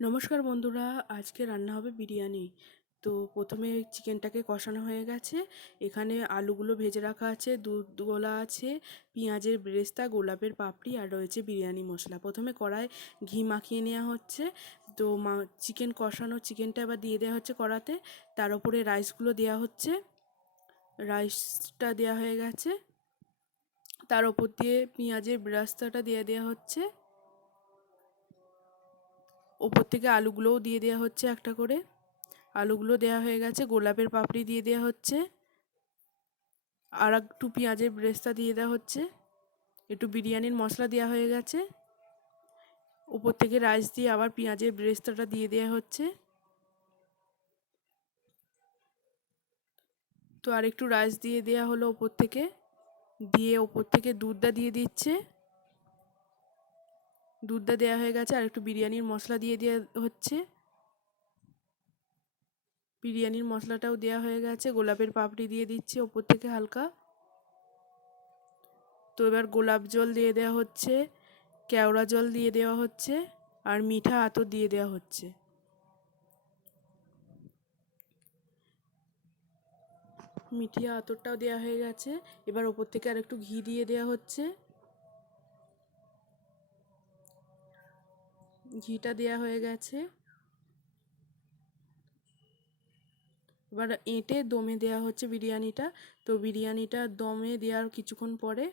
নমস্কার বন্ধুরা, আজকে রান্না হবে বিরিয়ানি। তো প্রথমে চিকেনটাকে কষানো হয়ে গেছে। এখানে আলুগুলো ভেজে রাখা আছে, দুধ গোলা আছে, পেঁয়াজের বেরেস্তা, গোলাপের পাপড়ি আর রয়েছে বিরিয়ানি মশলা। প্রথমে কড়ায় ঘি মাখিয়ে নেওয়া হচ্ছে। তো চিকেন কষানো চিকেনটা এবার দিয়ে দেওয়া হচ্ছে কড়াতে। তার উপরে রাইসগুলো দেওয়া হচ্ছে। রাইসটা দেওয়া হয়ে গেছে। তার উপর দিয়ে পেঁয়াজের বেরেস্তাটা দিয়ে দেওয়া হচ্ছে। ওপর থেকে আলুগুলোও দিয়ে দেওয়া হচ্ছে একটা করে। আলুগুলো দেওয়া হয়ে গেছে, গোলাপের পাপড়ি দিয়ে দেওয়া হচ্ছে, আর একটু পেঁয়াজের বেরেস্তা দিয়ে দেওয়া হচ্ছে, একটু বিরিয়ানির মশলা দেওয়া হয়ে গেছে। উপর থেকে রাইস দিয়ে আবার পেঁয়াজের বেরেস্তাটা দিয়ে দেওয়া হচ্ছে। তো আর একটু রাইস দিয়ে দেওয়া হলো ওপর থেকে, দিয়ে ওপর থেকে দুধটা দিয়ে দিচ্ছে। দুধটা দেওয়া হয়ে গেছে, আর একটু বিরিয়ানির মশলা দিয়ে দেওয়া হচ্ছে। বিরিয়ানির মশলাটাও দেওয়া হয়ে গেছে, গোলাপের পাপড়ি দিয়ে দিচ্ছে ওপর থেকে হালকা। তো এবার গোলাপ জল দিয়ে দেওয়া হচ্ছে, কেওড়া জল দিয়ে দেওয়া হচ্ছে, আর মিঠা আতর দিয়ে দেওয়া হচ্ছে। মিঠিয়া আতরটাও দেওয়া হয়ে গেছে। এবার ওপর থেকে আর একটু ঘি দিয়ে দেওয়া হচ্ছে। ঘিটা দেওয়া হয়ে গেছে। এবার এঁটে দমে দেওয়া হচ্ছে বিরিয়ানিটা। তো বিরিয়ানিটা দমে দেওয়ার কিছুক্ষণ পরে